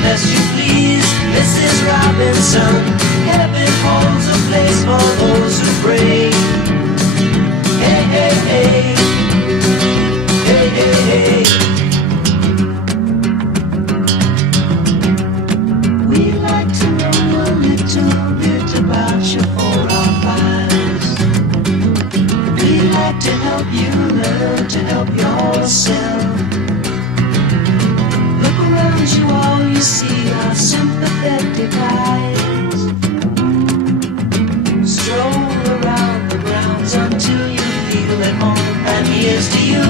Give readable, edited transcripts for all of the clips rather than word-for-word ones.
bless you please, Mrs. Robinson. Heaven holds a place for those who pray. Hey, hey, hey. Hey, hey, hey. We'd like to know a little bit about you for our files. We'd like to help you learn to help yourself. Look around you, all you see are sympathetic eyes. Stroll around the grounds until you feel at home. And here's to you,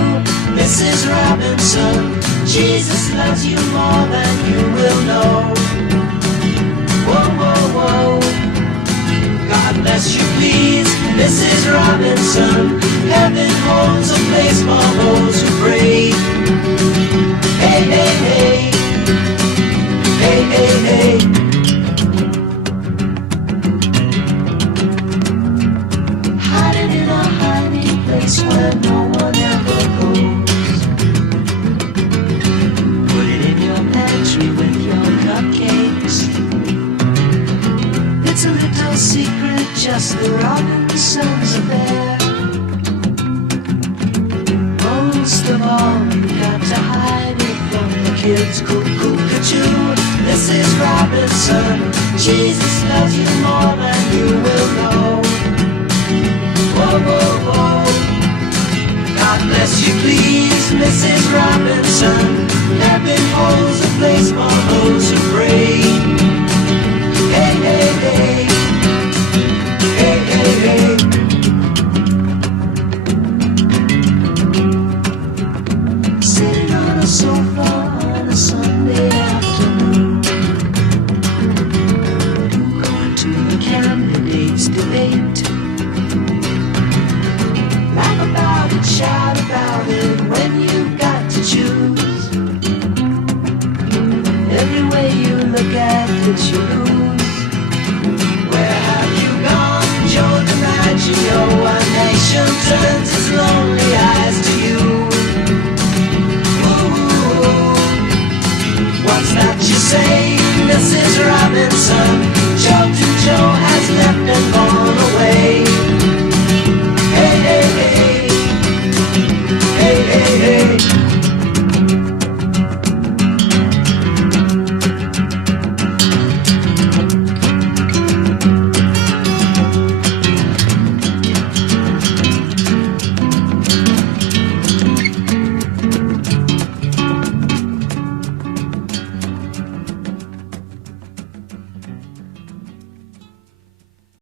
Mrs. Robinson. Jesus loves you more than you will know. Whoa, whoa, whoa. God bless you please, Mrs. Robinson. Heaven holds a place for those who pray. Hey, hey, hey. Hey, hey, hey. Hiding in a hiding place where no one ever goes. Put it in your pantry with your cupcakes. It's a little secret, just the Robinsons affair. Most of all, you got to hide it from the kids. Cuckoo-cuckoo, Mrs. Robinson. Jesus loves you more than you will know. Whoa, whoa, whoa. God bless you please, Mrs. Robinson. Heaven holds a place for those who pray. Hey, hey, hey. Hey, hey, hey. Sitting on a sofa on a Sunday afternoon, going to the candidates' debate. Laugh about it, shout about it when you've got to choose. Every way you look at it, you lose. Where have you gone, Joe DiMaggio? A nation turns its lonely eyes to you. Ooh, what's that you say, Mrs. Robinson? Joe to Joe has left and gone.